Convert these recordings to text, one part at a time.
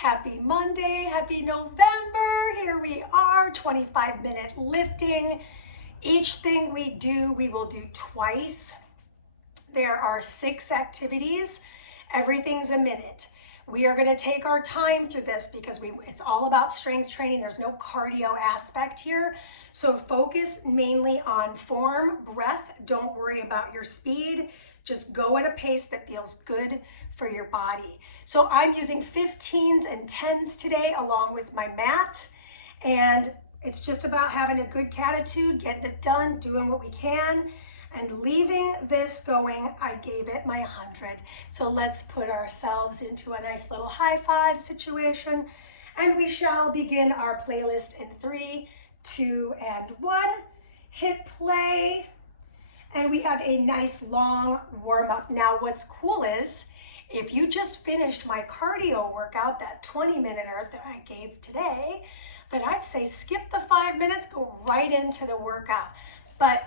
Happy Monday, happy November. Here we are, 25-minute lifting. Each thing we do, we will do twice. There are 6 activities. Everything's a minute. We are going to take our time through this because it's all about strength training. There's no cardio aspect here. So focus mainly on form, breath. Don't worry about your speed. Just go at a pace that feels good for your body. So I'm using 15s and 10s today along with my mat. And it's just about having a good attitude, getting it done, doing what we can, and leaving this going. I gave it my 100. So let's put ourselves into a nice little high five situation. And we shall begin our playlist in 3, 2, and 1. Hit play. And we have a nice long warm up. Now what's cool is, if you just finished my cardio workout, that 20-minute that I gave today, then I'd say skip the 5 minutes, go right into the workout. But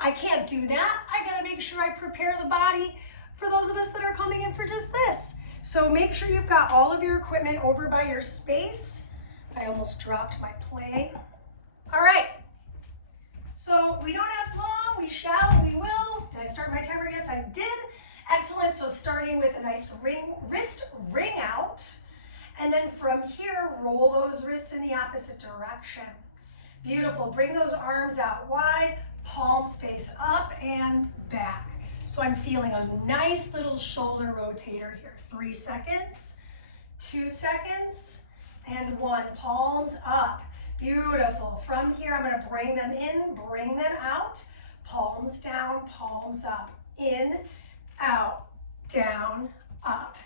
I can't do that. I gotta make sure I prepare the body for those of us that are coming in for just this. So make sure you've got all of your equipment over by your space. I almost dropped my play. All right. So we don't have long, we shall, we will. Did I start my timer? Yes, I did. Excellent. So starting with a nice wrist ring out. And then from here, roll those wrists in the opposite direction. Beautiful. Bring those arms out wide, palms face up and back. So I'm feeling a nice little shoulder rotator here. 3 seconds, 2 seconds, and 1. Palms up. Beautiful. From here, I'm going to bring them in, bring them out. Palms down, palms up. In, out, down, up.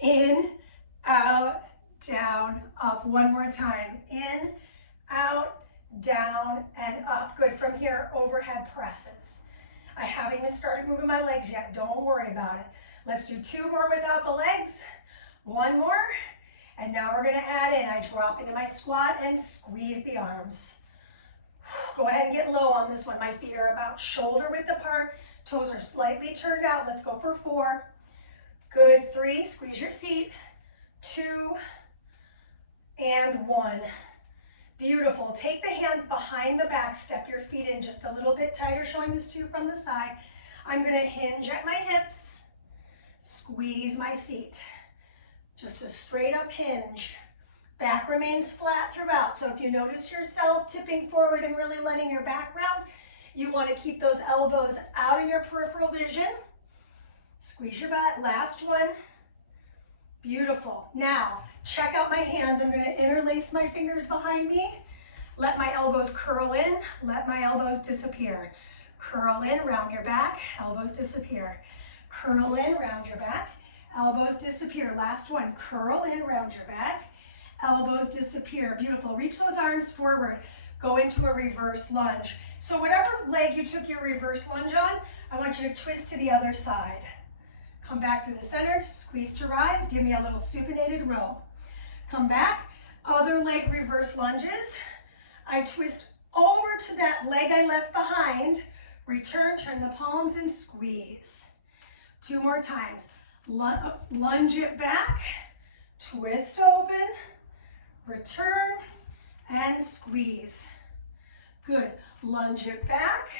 In, out, down, up. One more time. In, out, down, and up. Good. From here, overhead presses. I haven't even started moving my legs yet. Don't worry about it. Let's do 2 more without the legs. 1 more. And now we're going to add in. I drop into my squat and squeeze the arms. Go ahead and get low on this one. My feet are about shoulder width apart. Toes are slightly turned out. Let's go for 4. Good. 3. Squeeze your seat. 2 and 1. Beautiful. Take the hands behind the back. Step your feet in just a little bit tighter, showing this to you from the side. I'm going to hinge at my hips. Squeeze my seat. Just a straight up hinge. Back remains flat throughout. So if you notice yourself tipping forward and really letting your back round, you want to keep those elbows out of your peripheral vision. Squeeze your butt. Last one. Beautiful. Now, check out my hands. I'm going to interlace my fingers behind me. Let my elbows curl in. Let my elbows disappear. Curl in, round your back. Elbows disappear. Curl in, round your back. Elbows disappear. Last one. Curl in, round your back. Elbows disappear. Beautiful. Reach those arms forward. Go into a reverse lunge. So whatever leg you took your reverse lunge on, I want you to twist to the other side. Come back through the center. Squeeze to rise. Give me a little supinated row. Come back. Other leg reverse lunges. I twist over to that leg I left behind. Return, turn the palms and squeeze. 2 more times. Lunge it back, twist open, return, and squeeze. Good. Lunge it back,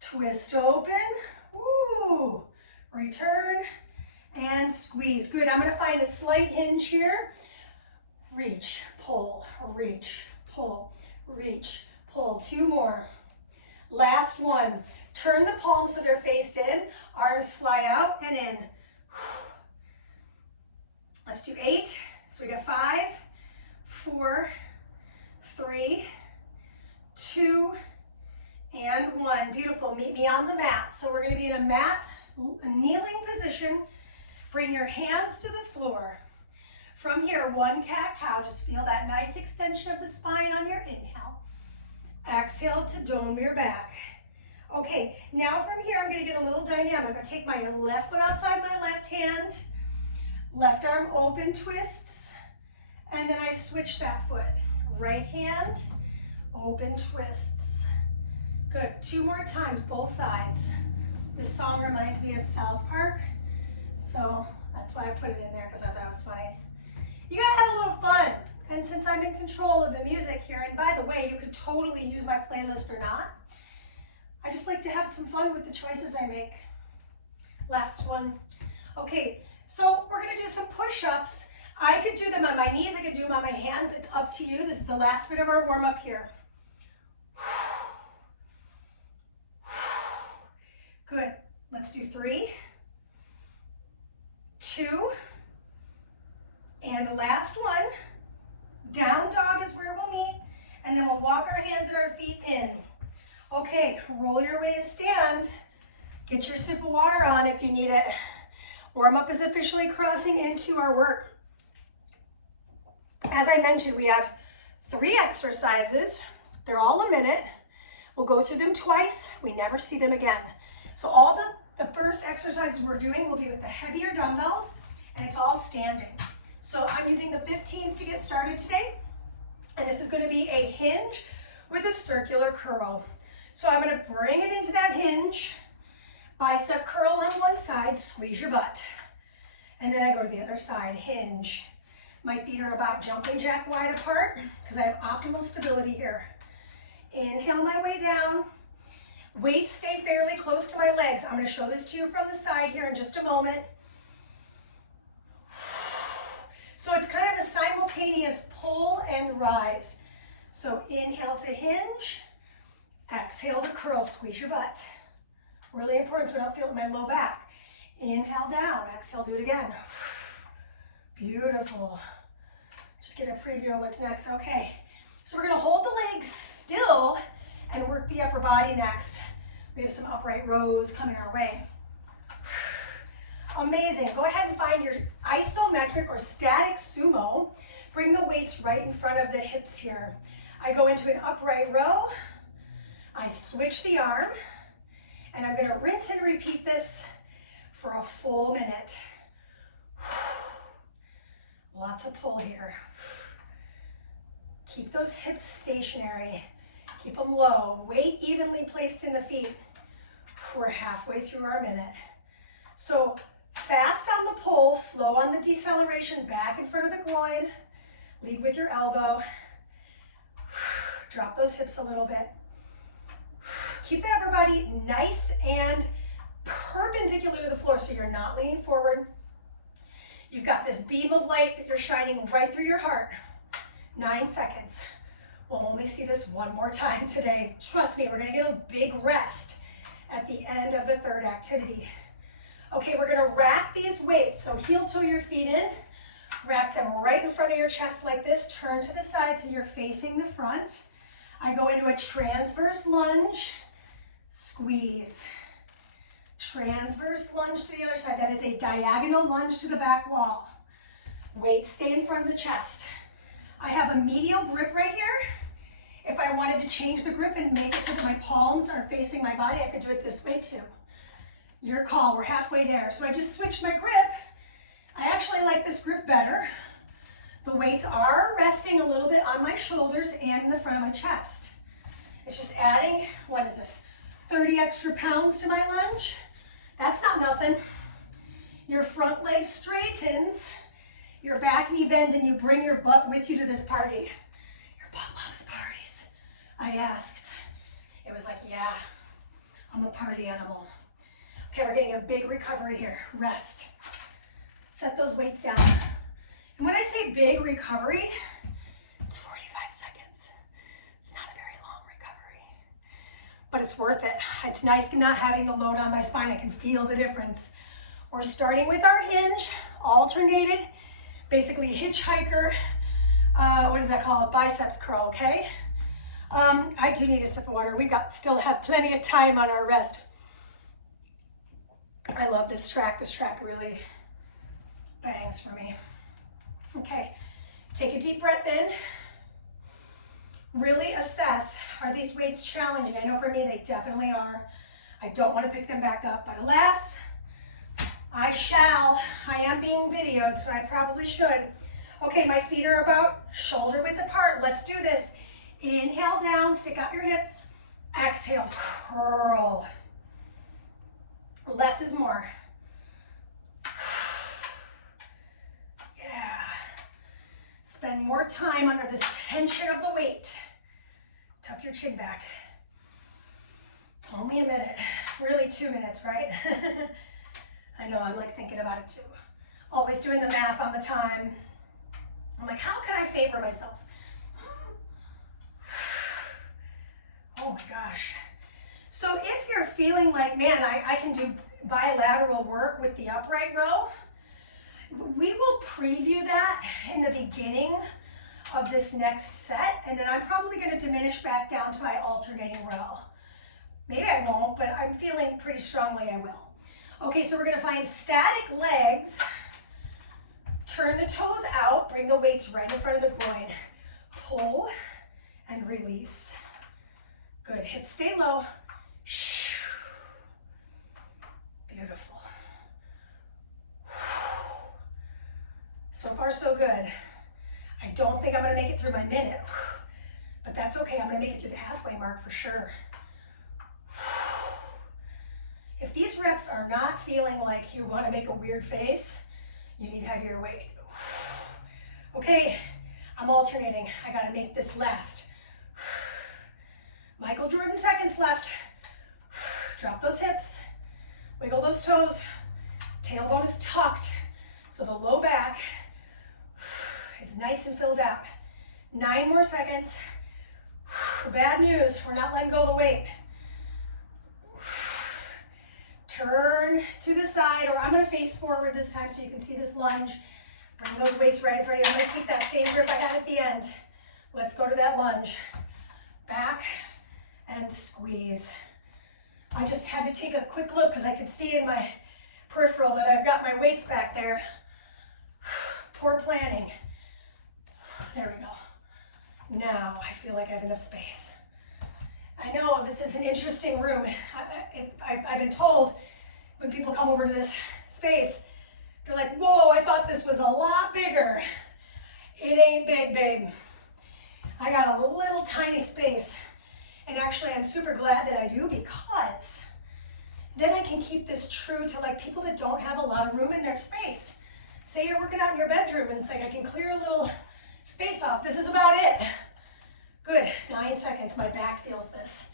twist open, woo, return, and squeeze. Good. I'm going to find a slight hinge here. Reach, pull, reach, pull, reach, pull. 2 more. Last one. Turn the palms so they're faced in. Arms fly out and in. Let's do 8. So we got 5, 4, 3, 2, and 1. Beautiful. Meet me on the mat. So we're going to be in a kneeling position. Bring your hands to the floor. From here, 1 cat-cow. Just feel that nice extension of the spine on your inhale. Exhale to dome your back. Okay, now from here, I'm going to get a little dynamic. I'm going to take my left foot outside my left hand, left arm open twists, and then I switch that foot. Right hand, open twists. Good. 2 more times, both sides. This song reminds me of South Park, so that's why I put it in there, because I thought it was funny. You gotta have a little fun. And since I'm in control of the music here, and by the way, you could totally use my playlist or not, I just like to have some fun with the choices I make. Last one. Okay, so we're gonna do some push-ups. I could do them on my knees, I could do them on my hands. It's up to you. This is the last bit of our warm-up here. Good. Let's do 3, 2, and the last one. Down dog is where we'll meet, and then we'll walk our hands and our feet in. Okay, roll your way to stand. Get your sip of water on if you need it. Warm up is officially crossing into our work. As I mentioned, we have 3 exercises. They're all a minute. We'll go through them twice. We never see them again. So all the first exercises we're doing will be with the heavier dumbbells, and it's all standing. So I'm using the 15s to get started today, and this is going to be a hinge with a circular curl. So I'm going to bring it into that hinge, bicep curl on one side, squeeze your butt, and then I go to the other side, hinge. My feet are about jumping jack wide apart because I have optimal stability here. Inhale my way down. Weights stay fairly close to my legs. I'm going to show this to you from the side here in just a moment. So it's kind of a simultaneous pull and rise. So inhale to hinge, exhale to curl, squeeze your butt. Really important so I don't feel it in my low back. Inhale down, exhale, do it again. Beautiful. Just get a preview of what's next. Okay, so we're gonna hold the legs still and work the upper body next. We have some upright rows coming our way. Amazing. Go ahead and find your isometric or static sumo. Bring the weights right in front of the hips here. I go into an upright row. I switch the arm, and I'm going to rinse and repeat this for a full minute. Lots of pull here. Keep those hips stationary. Keep them low. Weight evenly placed in the feet. We're halfway through our minute. So fast on the pull, slow on the deceleration, back in front of the groin. Lead with your elbow. Drop those hips a little bit. Keep the upper body nice and perpendicular to the floor so you're not leaning forward. You've got this beam of light that you're shining right through your heart. 9 seconds. We'll only see this one more time today. Trust me, we're gonna get a big rest at the end of the third activity. Okay, we're gonna rack these weights. So heel toe your feet in, wrap them right in front of your chest like this, turn to the side so you're facing the front. I go into a transverse lunge, squeeze. Transverse lunge to the other side. That is a diagonal lunge to the back wall. Weights stay in front of the chest. I have a medial grip right here. If I wanted to change the grip and make it so that my palms are facing my body, I could do it this way too. Your call, we're halfway there. So I just switched my grip. I actually like this grip better. The weights are resting a little bit on my shoulders and in the front of my chest. It's just adding, what is this, 30 extra pounds to my lunge? That's not nothing. Your front leg straightens, your back knee bends, and you bring your butt with you to this party. Your butt loves parties. I asked. It was like, yeah, I'm a party animal. Okay, we're getting a big recovery here. Rest. Set those weights down. And when I say big recovery, it's 45 seconds. It's not a very long recovery, but it's worth it. It's nice not having the load on my spine. I can feel the difference. We're starting with our hinge, alternated, basically hitchhiker, what is that called? Biceps curl, okay? I do need a sip of water. We still have plenty of time on our rest. I love this track. This track really bangs for me. Okay, take a deep breath in. Really assess, are these weights challenging? I know for me they definitely are. I don't want to pick them back up, but alas, I am being videoed, so I probably should. Okay, my feet are about shoulder width apart. Let's do this. Inhale down, stick out your hips. Exhale, curl. Less is more. Yeah. spend more time under this tension of the weight. Tuck your chin back. It's only a minute, really 2 minutes, right? I know, I'm like thinking about it too. Always doing the math on the time. I'm like, how can I favor myself? Oh my gosh. So if you're feeling like, man, I can do bilateral work with the upright row, we will preview that in the beginning of this next set, and then I'm probably going to diminish back down to my alternating row. Maybe I won't, but I'm feeling pretty strongly I will. Okay, so we're going to find static legs. Turn the toes out, bring the weights right in front of the groin. Pull and release. Good, hips stay low. Beautiful. So far, so good. I don't think I'm gonna make it through my minute, but that's okay. I'm gonna make it through the halfway mark for sure. If these reps are not feeling like you wanna make a weird face, you need heavier weight. Okay, I'm alternating. I gotta make this last. Michael Jordan seconds left. Drop those hips, wiggle those toes. Tailbone is tucked, so the low back is nice and filled out. 9 more seconds. Bad news, we're not letting go of the weight. Turn to the side, or I'm gonna face forward this time so you can see this lunge. Bring those weights right in front of you. I'm gonna keep that same grip I had at the end. Let's go to that lunge. Back and squeeze. I just had to take a quick look because I could see in my peripheral that I've got my weights back there. Poor planning. There we go. Now I feel like I have enough space. I know this is an interesting room. I've been told when people come over to this space, they're like, whoa, I thought this was a lot bigger. It ain't big, babe. I got a little tiny space. And actually, I'm super glad that I do, because then I can keep this true to like people that don't have a lot of room in their space. Say you're working out in your bedroom and it's like, I can clear a little space off. This is about it. Good, 9 seconds, my back feels this.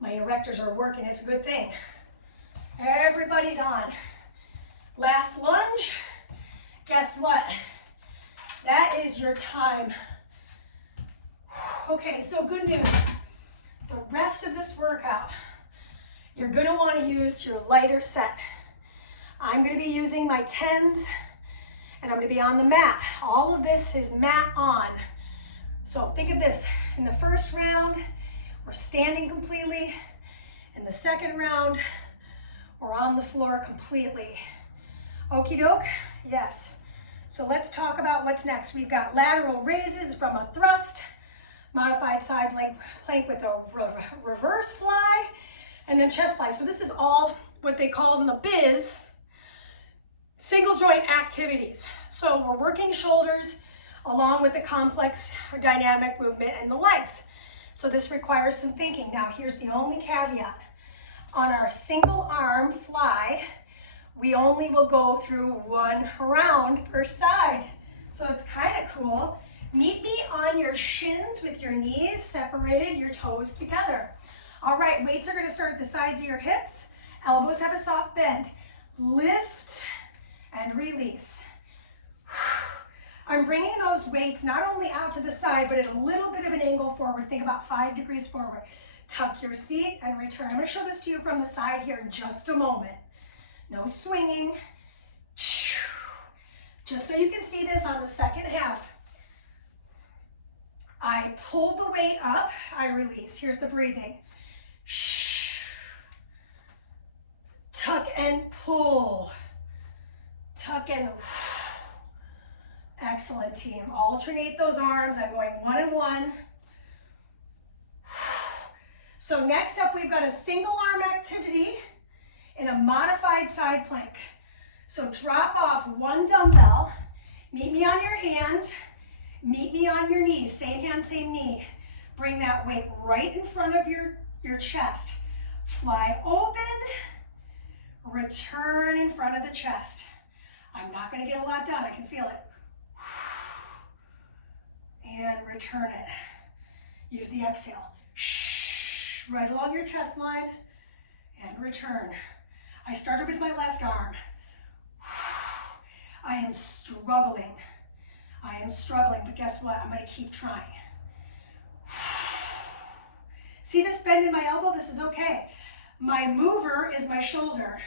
My erectors are working, it's a good thing. Everybody's on. Last lunge, guess what? That is your time. Okay, so good news. The rest of this workout, you're gonna wanna use your lighter set. I'm gonna be using my 10s, and I'm gonna be on the mat. All of this is mat on. So think of this, in the first round, we're standing completely. In the second round, we're on the floor completely. Okie doke, yes. So let's talk about what's next. We've got lateral raises from a thrust, modified side plank with a reverse fly, and then chest fly. So this is all what they call in the biz, single joint activities. So we're working shoulders along with the complex dynamic movement and the legs. So this requires some thinking. Now here's the only caveat. On our single arm fly, we only will go through 1 round per side. So it's kind of cool. Meet me on your shins with your knees separated, your toes together. All right, weights are gonna start at the sides of your hips. Elbows have a soft bend. Lift and release. I'm bringing those weights not only out to the side, but at a little bit of an angle forward. Think about 5 degrees forward. Tuck your seat and return. I'm gonna show this to you from the side here in just a moment. No swinging. Just so you can see this on the second half. I pull the weight up, I release. Here's the breathing. Tuck and pull. Tuck and excellent, team. Alternate those arms. I'm going 1 and 1. So next up, we've got a single arm activity in a modified side plank. So drop off 1 dumbbell, meet me on your hand, meet me on your knees, same hand, same knee. Bring that weight right in front of your chest. Fly open, return in front of the chest. I'm not gonna get a lot done, I can feel it. return it. Use the exhale. Shh, right along your chest line, and return. I started with my left arm. I am struggling. But guess what? I'm gonna keep trying. See this bend in my elbow? This is okay. My mover is my shoulder.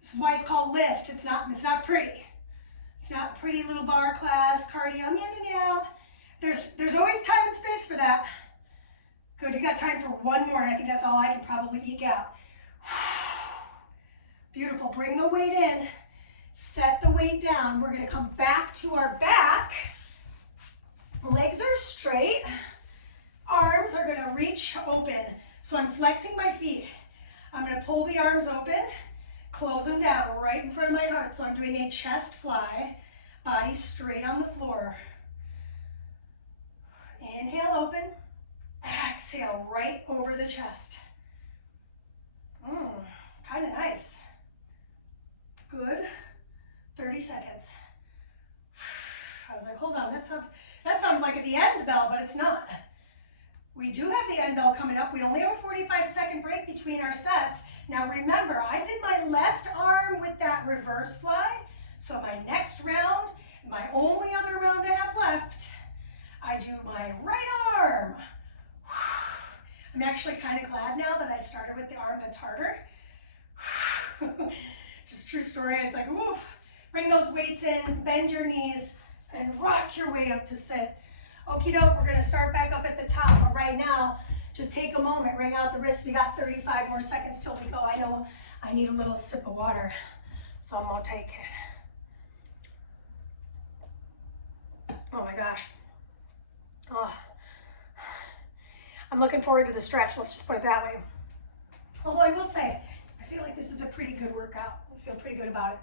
This is why it's called lift. It's not pretty. It's not pretty little bar class, cardio, meow, meow, meow. There's always time and space for that. Good, you got time for one more, and I think that's all I can probably eke out. Beautiful, bring the weight in, set the weight down. We're gonna come back to our back. Legs are straight, arms are gonna reach open. So I'm flexing my feet. I'm gonna pull the arms open, close them down right in front of my heart. So I'm doing a chest fly, body straight on the floor. Inhale, open. Exhale, right over the chest. Kind of nice. Good. 30 seconds. I was like, hold on, that sounds like at the end bell, but it's not. We do have the end bell coming up. We only have a 45-second break between our sets. Now remember, I did my left arm with that reverse fly. So my next round, my only other round I have left, I do my right arm. I'm actually kind of glad now that I started with the arm that's harder. Just true story. It's like, woof. Bring those weights in, bend your knees, and rock your way up to sit. Okie doke, we're gonna start back up at the top, but right now, just take a moment, wring out the wrists. We got 35 more seconds till we go. I know I need a little sip of water, so I'm gonna take it. Oh my gosh. Oh. I'm looking forward to the stretch, let's just put it that way. Although I will say, I feel like this is a pretty good workout. I feel pretty good about it.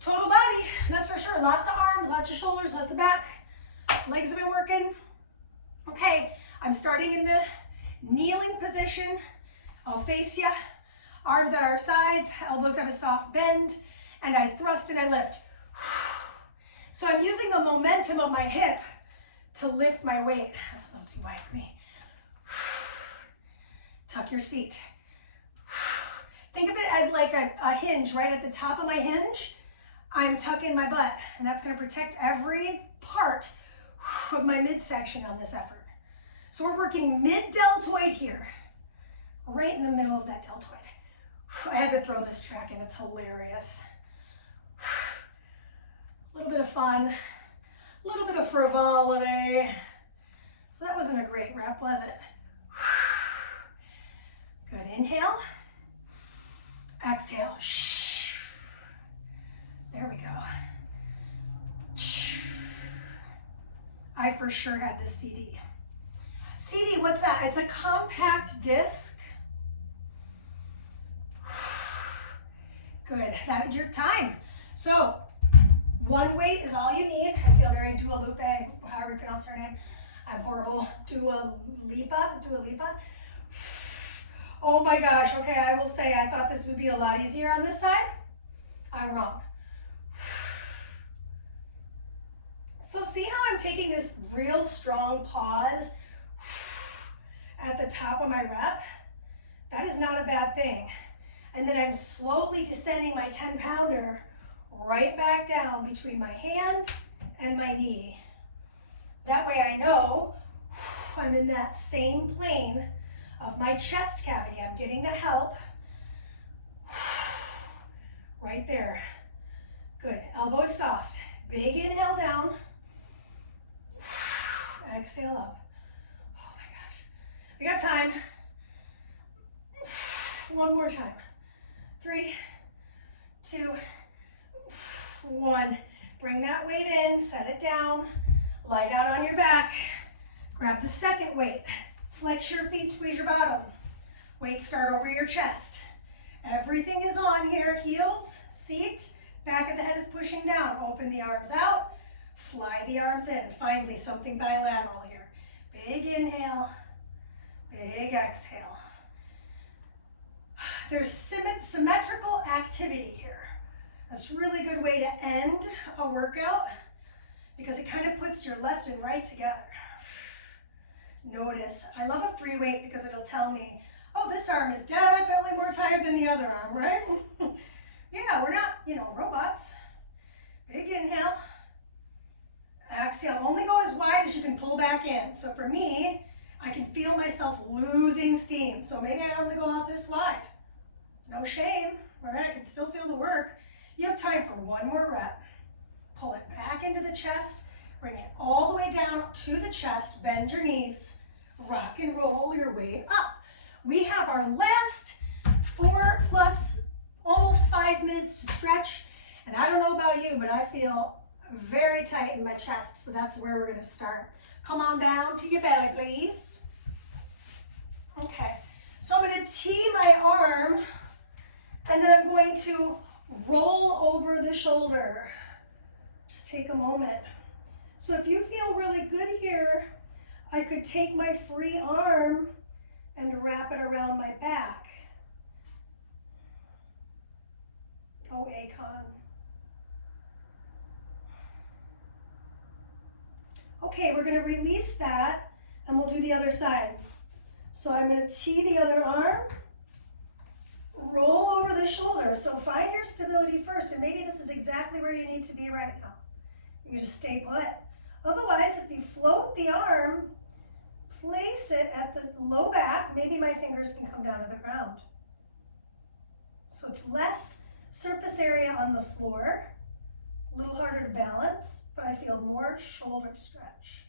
Total body, that's for sure. Lots of arms, lots of shoulders, lots of back. Legs have been working. Okay, I'm starting in the kneeling position. I'll face you. Arms at our sides, elbows have a soft bend, and I thrust and I lift. So I'm using the momentum of my hip to lift my weight. That's a little too wide for me. Tuck your seat. Think of it as like a hinge right at the top of my hinge. I'm tucking my butt, and that's going to protect every part of my midsection on this effort. So we're working mid-deltoid here, right in the middle of that deltoid. I had to throw this track in, it's hilarious. A little bit of fun, a little bit of frivolity. So that wasn't a great rep, was it? Good, inhale. Exhale. There we go. I for sure had the CD. CD, what's that? It's a compact disc. Good, that is your time. So, one weight is all you need. I feel very Dua Lipa, however you pronounce her name. I'm horrible. Dua Lipa. Oh my gosh, okay, I will say I thought this would be a lot easier on this side. I'm wrong. So see how I'm taking this real strong pause at the top of my rep? That is not a bad thing. And then I'm slowly descending my 10-pounder right back down between my hand and my knee. That way I know I'm in that same plane of my chest cavity. I'm getting the help right there. Good, elbow is soft. Big inhale down. Exhale up. Oh my gosh. We got time. One more time. 3, 2, 1. Bring that weight in, set it down, lie down on your back. Grab the second weight. Flex your feet, squeeze your bottom. Weight start over your chest. Everything is on here. Heels, seat, back of the head is pushing down. Open the arms out. Fly the arms in. Finally, something bilateral here. Big inhale, big exhale. There's symmetrical activity here. That's a really good way to end a workout because it kind of puts your left and right together. Notice, I love a free weight because it'll tell me, oh, this arm is definitely more tired than the other arm, right? Yeah, we're not, robots. Big inhale. Exhale, only go as wide as you can pull back in. So for me, I can feel myself losing steam. So maybe I only go out this wide. No shame, all right? I can still feel the work. You have time for one more rep. Pull it back into the chest. Bring it all the way down to the chest. Bend your knees. Rock and roll your way up. We have our last 4 plus almost 5 minutes to stretch. And I don't know about you, but I feel very tight in my chest. So that's where we're going to start. Come on down to your belly, please. Okay. So I'm going to tee my arm, and then I'm going to roll over the shoulder. Just take a moment. So if you feel really good here, I could take my free arm and wrap it around my back. Oh, Akon. Okay, we're going to release that, and we'll do the other side. So I'm going to tee the other arm, roll over the shoulder. So find your stability first, and maybe this is exactly where you need to be right now. You just stay put. Otherwise, if you float the arm, place it at the low back, maybe my fingers can come down to the ground. So it's less surface area on the floor, a little harder to balance, but I feel more shoulder stretch.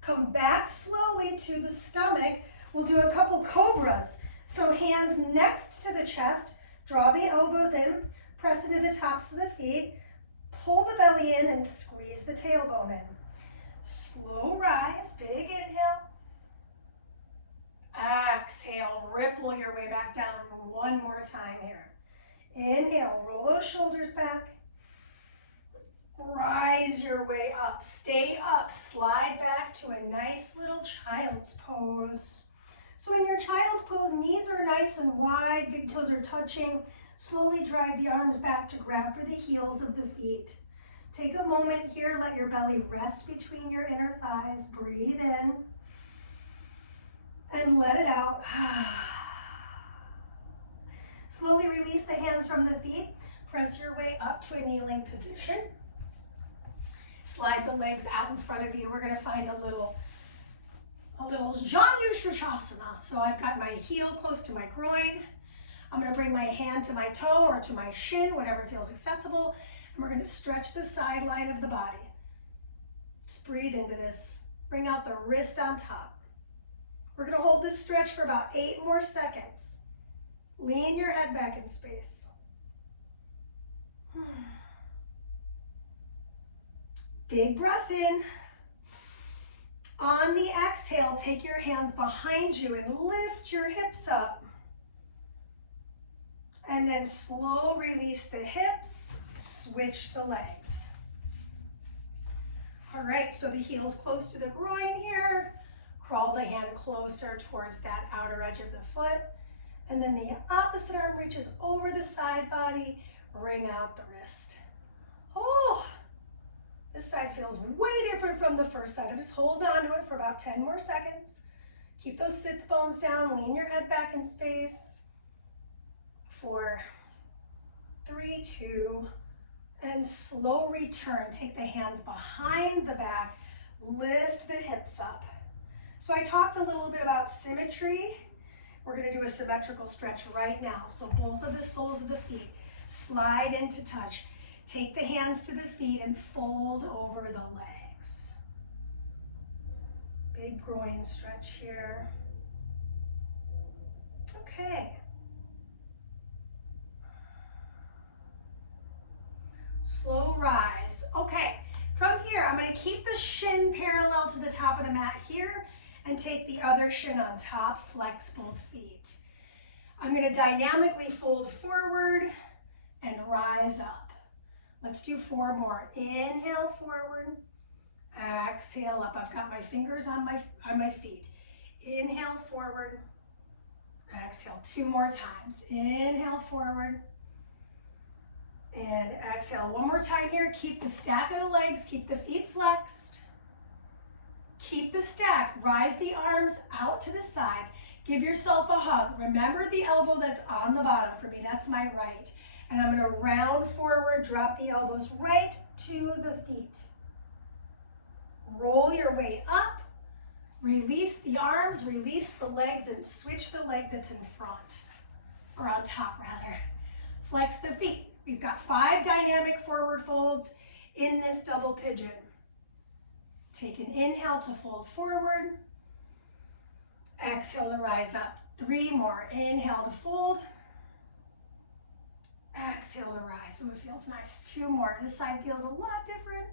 Come back slowly to the stomach. We'll do a couple cobras. So hands next to the chest, draw the elbows in, press into the tops of the feet, pull the belly in and squeeze the tailbone in. Slow rise, big inhale. Exhale, ripple your way back down one more time here. Inhale, roll those shoulders back. Rise your way up, stay up, slide back to a nice little child's pose. So in your child's pose, knees are nice and wide, big toes are touching. Slowly drive the arms back to grab for the heels of the feet. Take a moment here, let your belly rest between your inner thighs. Breathe in and let it out. Slowly release the hands from the feet. Press your way up to a kneeling position. Slide the legs out in front of you. We're going to find a little Janu Shirshasana. So I've got my heel close to my groin. I'm going to bring my hand to my toe or to my shin, whatever feels accessible. And we're going to stretch the sideline of the body. Just breathe into this. Bring out the wrist on top. We're going to hold this stretch for about 8 more seconds. Lean your head back in space. Big breath in. On the exhale, take your hands behind you and lift your hips up. And then slow release the hips, switch the legs. All right, so the heel's close to the groin here. Crawl the hand closer towards that outer edge of the foot. And then the opposite arm reaches over the side body, wring out the wrist. Oh, this side feels way different from the first side. I'm just holding on to it for about 10 more seconds. Keep those sits bones down, lean your head back in space. 4, 3, 2, and slow return. Take the hands behind the back, lift the hips up. So I talked a little bit about symmetry. We're going to do a symmetrical stretch right now. So both of the soles of the feet slide into touch. Take the hands to the feet and fold over the legs. Big groin stretch here. Okay. Slow rise. Okay, from here, I'm going to keep the shin parallel to the top of the mat here and take the other shin on top, flex both feet. I'm going to dynamically fold forward and rise up. Let's do 4 more. Inhale forward, exhale up. I've got my fingers on my feet. Inhale forward, exhale 2 more times. Inhale forward, And exhale. One more time here. Keep the stack of the legs. Keep the feet flexed. Keep the stack. Rise the arms out to the sides. Give yourself a hug. Remember the elbow that's on the bottom. For me, that's my right. And I'm going to round forward, drop the elbows right to the feet. Roll your way up. Release the arms, release the legs, and switch the leg that's in front, or on top rather. Flex the feet. We've got 5 dynamic forward folds in this double pigeon. Take an inhale to fold forward. Exhale to rise up. 3 more. Inhale to fold. Exhale to rise. Ooh, it feels nice. 2 more. This side feels a lot different.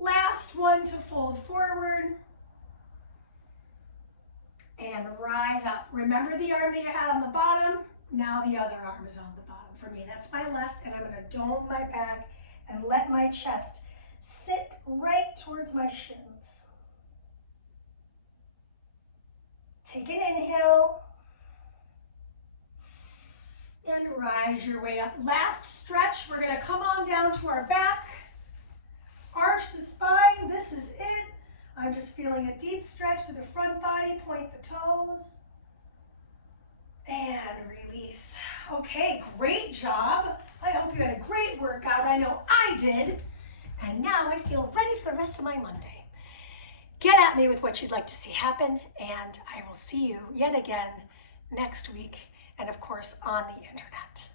Last one to fold forward. And rise up. Remember the arm that you had on the bottom? Now the other arm is on the bottom. For me, that's my left, and I'm going to dome my back and let my chest sit right towards my shins. Take an inhale. And rise your way up. Last stretch, we're going to come on down to our back. Arch the spine. This is it. I'm just feeling a deep stretch through the front body. Point the toes. And release. Okay, great job. I hope you had a great workout. I know I did. And now I feel ready for the rest of my Monday. Get at me with what you'd like to see happen, and I will see you yet again next week, and of course on the internet.